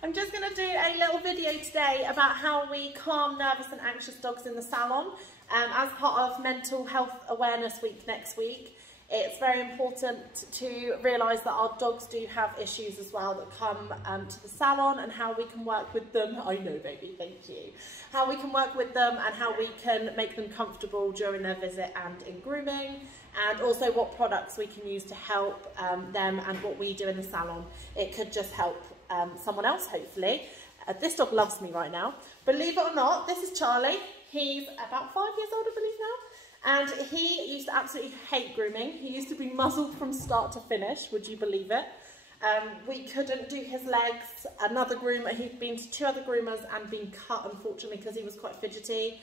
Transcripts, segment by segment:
I'm just going to do a little video today about how we calm nervous and anxious dogs in the salon. As part of Mental Health Awareness Week next week, it's very important to realise that our dogs do have issues as well that come to the salon, and how we can work with them. I know, baby, thank you. How we can work with them and how we can make them comfortable during their visit and in grooming, and also what products we can use to help them and what we do in the salon. It could just help someone else, hopefully. This dog loves me right now. Believe it or not, this is Charlie. He's about 5 years old, I believe now. And he used to absolutely hate grooming. He used to be muzzled from start to finish, would you believe it? We couldn't do his legs. Another groomer, he'd been to 2 other groomers and been cut, unfortunately, because he was quite fidgety.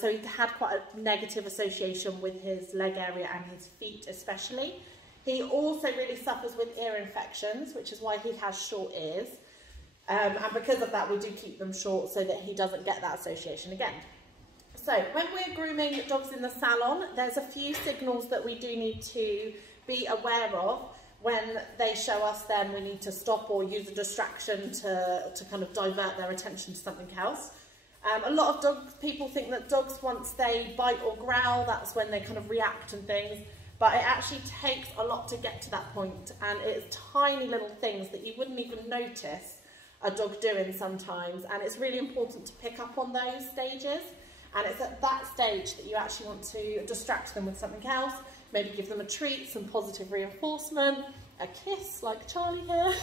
So he had quite a negative association with his leg area and his feet especially. He also really suffers with ear infections, which is why he has short ears. And because of that, we do keep them short so that he doesn't get that association again. So when we're grooming dogs in the salon, there's a few signals that we do need to be aware of. When they show us them, we need to stop or use a distraction to kind of divert their attention to something else. A lot of people think that dogs, once they bite or growl, that's when they kind of react and things. But it actually takes a lot to get to that point, and it's tiny little things that you wouldn't even notice a dog doing sometimes. And it's really important to pick up on those stages. And it's at that stage that you actually want to distract them with something else, maybe give them a treat, some positive reinforcement, a kiss like Charlie here,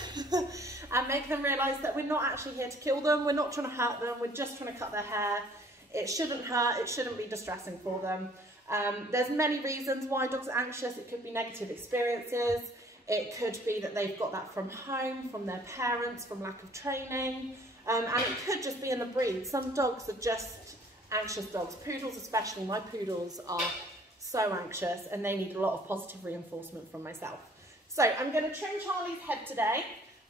and make them realise that we're not actually here to kill them, we're not trying to hurt them, we're just trying to cut their hair. It shouldn't hurt, it shouldn't be distressing for them. There's many reasons why dogs are anxious. It could be negative experiences, it could be that they've got that from home, from their parents, from lack of training, and it could just be in the breed. Some dogs are just anxious dogs, poodles especially. My poodles are so anxious and they need a lot of positive reinforcement from myself. So I'm going to trim Charlie's head today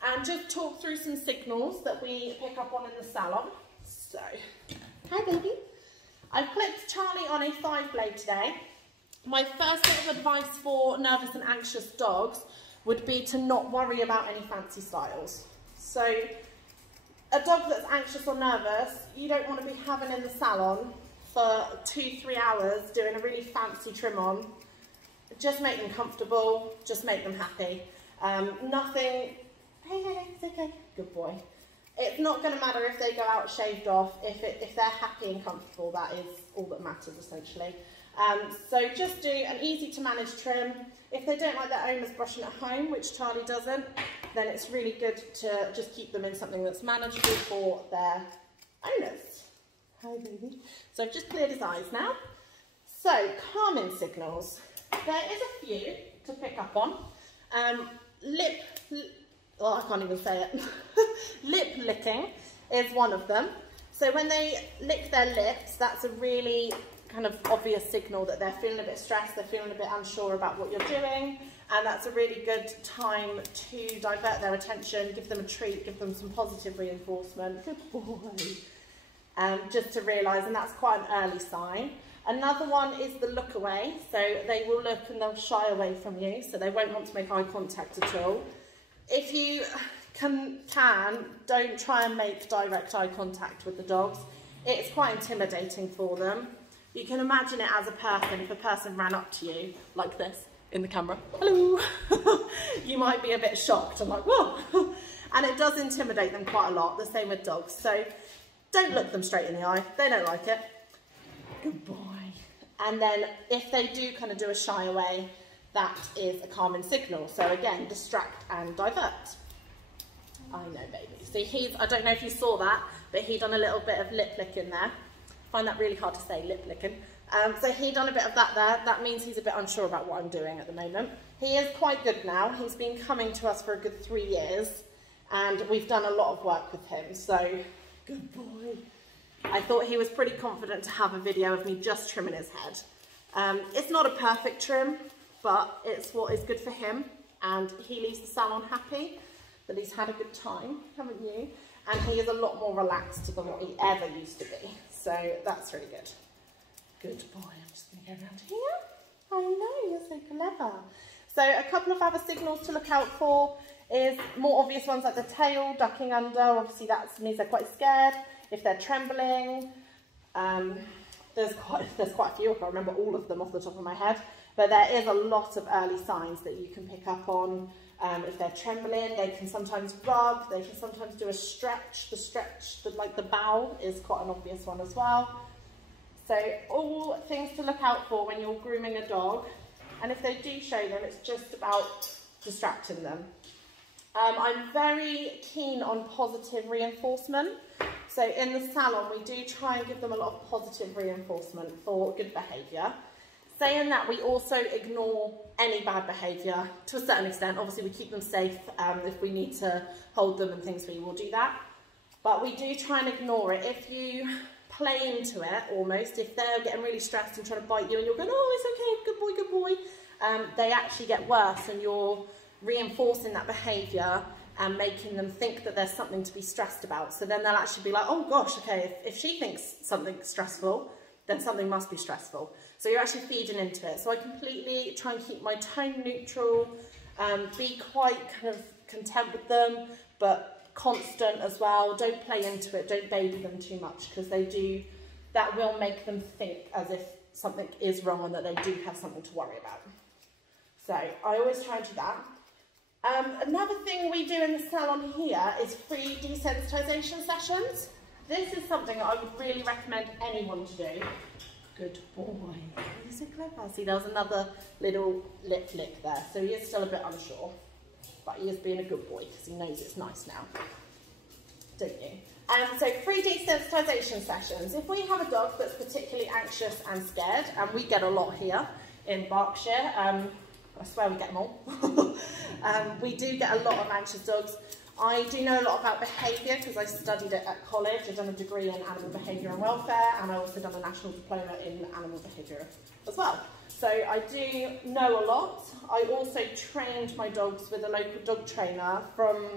and just talk through some signals that we pick up on in the salon. So, hi baby. I've clipped Charlie on a 5-blade today. My first bit of advice for nervous and anxious dogs would be to not worry about any fancy styles. So a dog that's anxious or nervous, you don't want to be having in the salon for 2-3 hours doing a really fancy trim on. Just make them comfortable, just make them happy. Nothing, hey, it's okay, good boy. It's not going to matter if they go out shaved off. If they're happy and comfortable, that is all that matters essentially. So just do an easy to manage trim. If they don't like their owners brushing at home, which Charlie doesn't, then it's really good to just keep them in something that's manageable for their owners. Hi baby. So I've just cleared his eyes now. So calming signals. There is a few to pick up on. I can't even say it. Lip licking is one of them. So when they lick their lips, that's a really kind of obvious signal that they're feeling a bit stressed, they're feeling a bit unsure about what you're doing, and that's a really good time to divert their attention, give them a treat, give them some positive reinforcement. Good boy. Just to realise, and that's quite an early sign. Another one is the look away. So they will look and they'll shy away from you, so they won't want to make eye contact at all. If you can don't try and make direct eye contact with the dogs. It's quite intimidating for them. You can imagine it as a person. If a person ran up to you like this in the camera, hello, you might be a bit shocked and like, whoa. And it does intimidate them quite a lot, the same with dogs. So don't look them straight in the eye. They don't like it. Good boy. And then if they do kind of do a shy away, that is a calming signal. So again, distract and divert. I know, baby. So I don't know if you saw that, but he done a little bit of lip licking there. I find that really hard to say, lip licking. So he done a bit of that there. That means he's a bit unsure about what I'm doing at the moment. He is quite good now. He's been coming to us for a good 3 years, and we've done a lot of work with him. So good boy. I thought he was pretty confident to have a video of me just trimming his head. It's not a perfect trim, but it's what is good for him, and he leaves the salon happy that he's had a good time, haven't you? And he is a lot more relaxed than what he ever used to be. So that's really good. Good boy. I'm just going to go around here. I know, you're so clever. So a couple of other signals to look out for is more obvious ones like the tail, ducking under. Obviously that means they're quite scared. If they're trembling, there's quite a few. I can't remember all of them off the top of my head, but there is a lot of early signs that you can pick up on. If they're trembling, they can sometimes rub, they can sometimes do a stretch. Like the bow is quite an obvious one as well. So all things to look out for when you're grooming a dog. And if they do show them, it's just about distracting them. I'm very keen on positive reinforcement. So in the salon, we do try and give them a lot of positive reinforcement for good behaviour. Saying that, we also ignore any bad behaviour to a certain extent. Obviously, we keep them safe. If we need to hold them and things, we will do that. But we do try and ignore it. If you play into it, almost, if they're getting really stressed and trying to bite you and you're going, oh, it's okay, good boy, good boy, they actually get worse, and you're reinforcing that behaviour and making them think that there's something to be stressed about. So then they'll actually be like, oh gosh, okay, if she thinks something's stressful, then something must be stressful. So you're actually feeding into it. So I completely try and keep my tone neutral, be quite kind of content with them, but constant as well. Don't play into it, don't baby them too much, because that will make them think as if something is wrong and that they do have something to worry about. So I always try and do that. Another thing we do in the salon here is free desensitization sessions. This is something that I would really recommend anyone to do. Good boy. He's so clever. See, there was another little lip lick there, so he is still a bit unsure. But he is being a good boy because he knows it's nice now. Don't you? So free desensitization sessions. If we have a dog that's particularly anxious and scared, and we get a lot here in Berkshire, I swear we get them all. We do get a lot of anxious dogs. I do know a lot about behaviour because I studied it at college. I've done a degree in animal behaviour and welfare, and I also done a national diploma in animal behaviour as well. So I do know a lot. I also trained my dogs with a local dog trainer from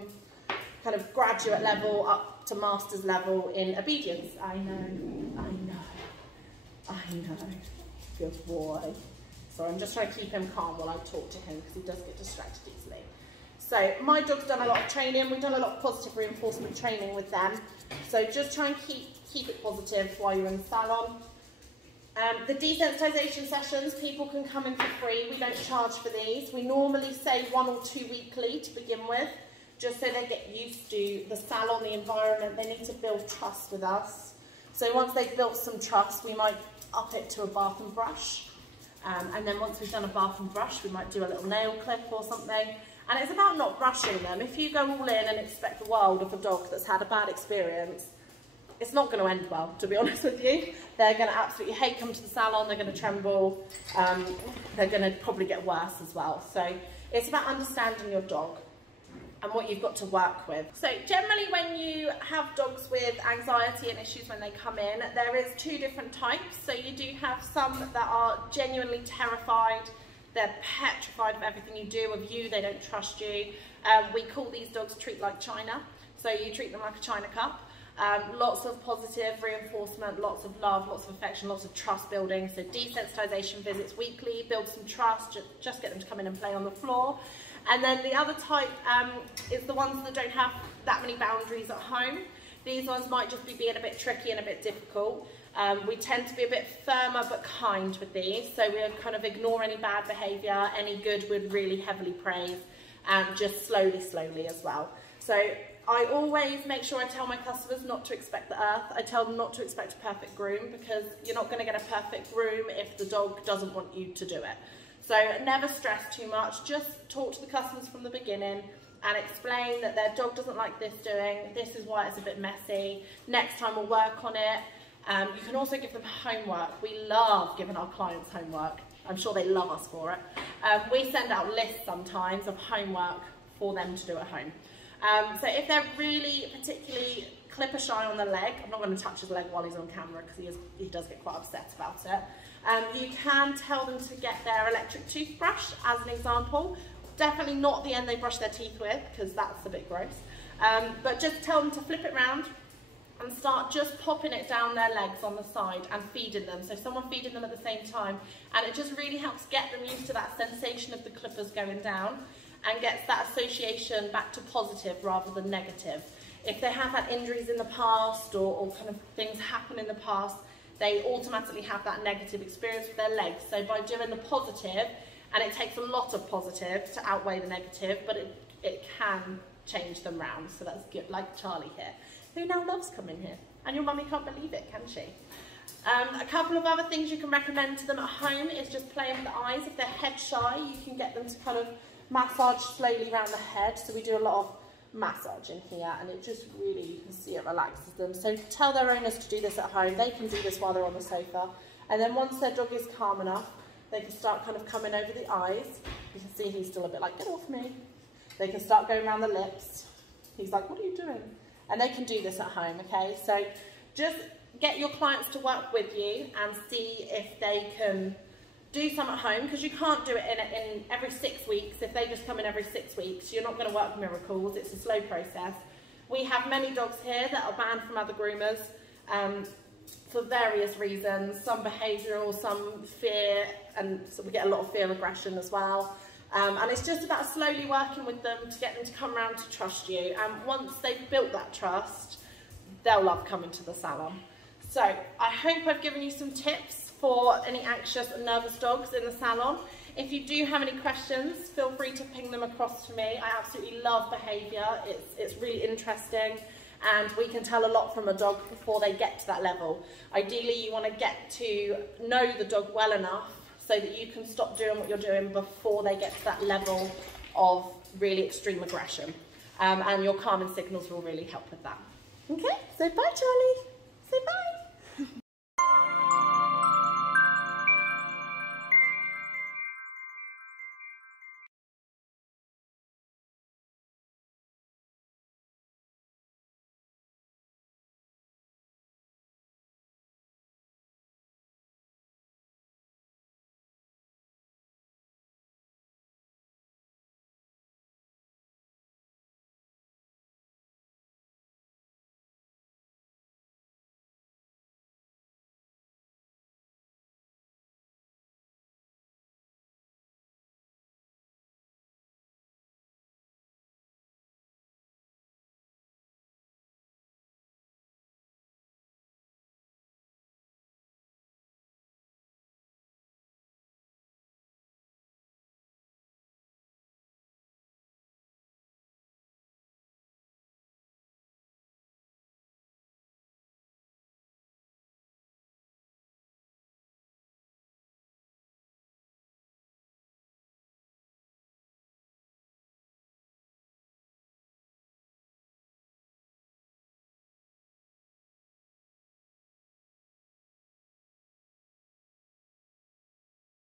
kind of graduate level up to master's level in obedience. I know. Good boy. So I'm just trying to keep him calm while I talk to him because he does get distracted easily. So my dog's done a lot of training. We've done a lot of positive reinforcement training with them. So just try and keep it positive while you're in the salon. The desensitization sessions, people can come in for free. We don't charge for these. We normally say 1 or 2 weekly to begin with, just so they get used to the salon, the environment. They need to build trust with us. So once they've built some trust, we might up it to a bath and brush. And then once we've done a bath and brush, we might do a little nail clip or something. And it's about not rushing them. If you go all in and expect the world of a dog that's had a bad experience, it's not going to end well, to be honest with you. They're going to absolutely hate coming to the salon, they're going to tremble, they're going to probably get worse as well. So it's about understanding your dog and what you've got to work with. So generally when you have dogs with anxiety and issues when they come in, there is 2 different types. So you do have some that are genuinely terrified. They're petrified of everything you do, of you, they don't trust you. We call these dogs treat like china. So you treat them like a china cup. Lots of positive reinforcement, lots of love, lots of affection, lots of trust building. So desensitization visits weekly, build some trust, just get them to come in and play on the floor. And then the other type is the ones that don't have that many boundaries at home. These ones might just be being a bit tricky and a bit difficult. We tend to be a bit firmer but kind with these, so we'll kind of ignore any bad behaviour, any good we'd really heavily praise, and just slowly as well. So I always make sure I tell my customers not to expect the earth. I tell them not to expect a perfect groom, because you're not going to get a perfect groom if the dog doesn't want you to do it. So never stress too much, just talk to the customers from the beginning and explain that their dog doesn't like this doing, this is why it's a bit messy, next time we'll work on it. You can also give them homework. We love giving our clients homework. I'm sure they love us for it. We send out lists sometimes of homework for them to do at home. So if they're really particularly clipper shy on the leg, I'm not going to touch his leg while he's on camera because he does get quite upset about it. You can tell them to get their electric toothbrush as an example. Definitely not the end they brush their teeth with, because that's a bit gross. But just tell them to flip it round and start just popping it down their legs on the side and feeding them. So someone feeding them at the same time, and it just really helps get them used to that sensation of the clippers going down. and gets that association back to positive rather than negative. If they have had injuries in the past or kind of things happen in the past, they automatically have that negative experience with their legs. So by doing the positive, and it takes a lot of positive to outweigh the negative, but it can change them round. So that's good, like Charlie here, who now loves coming here. And your mummy can't believe it, can she? A couple of other things you can recommend to them at home is just playing with the eyes. If they're head shy, you can get them to kind of massage slowly around the head. So we do a lot of massage in here, and it just really, you can see it relaxes them. So tell their owners to do this at home. They can do this while they're on the sofa. And then once their dog is calm enough, they can start kind of coming over the eyes. You can see he's still a bit like, get off me. They can start going around the lips. He's like, what are you doing? And they can do this at home, okay? So just get your clients to work with you and see if they can do some at home, because you can't do it in every 6 weeks. If they just come in every 6 weeks, you're not going to work miracles. It's a slow process. We have many dogs here that are banned from other groomers for various reasons, some behavioural, some fear, and so we get a lot of fear aggression as well. And it's just about slowly working with them to get them to come around to trust you. And once they've built that trust, they'll love coming to the salon. So I hope I've given you some tips for any anxious and nervous dogs in the salon. If you do have any questions, feel free to ping them across to me. I absolutely love behaviour. It's really interesting, and we can tell a lot from a dog before they get to that level. Ideally, you want to get to know the dog well enough so that you can stop doing what you're doing before they get to that level of really extreme aggression. And your calming signals will really help with that. Okay, so bye, Charlie. Say bye.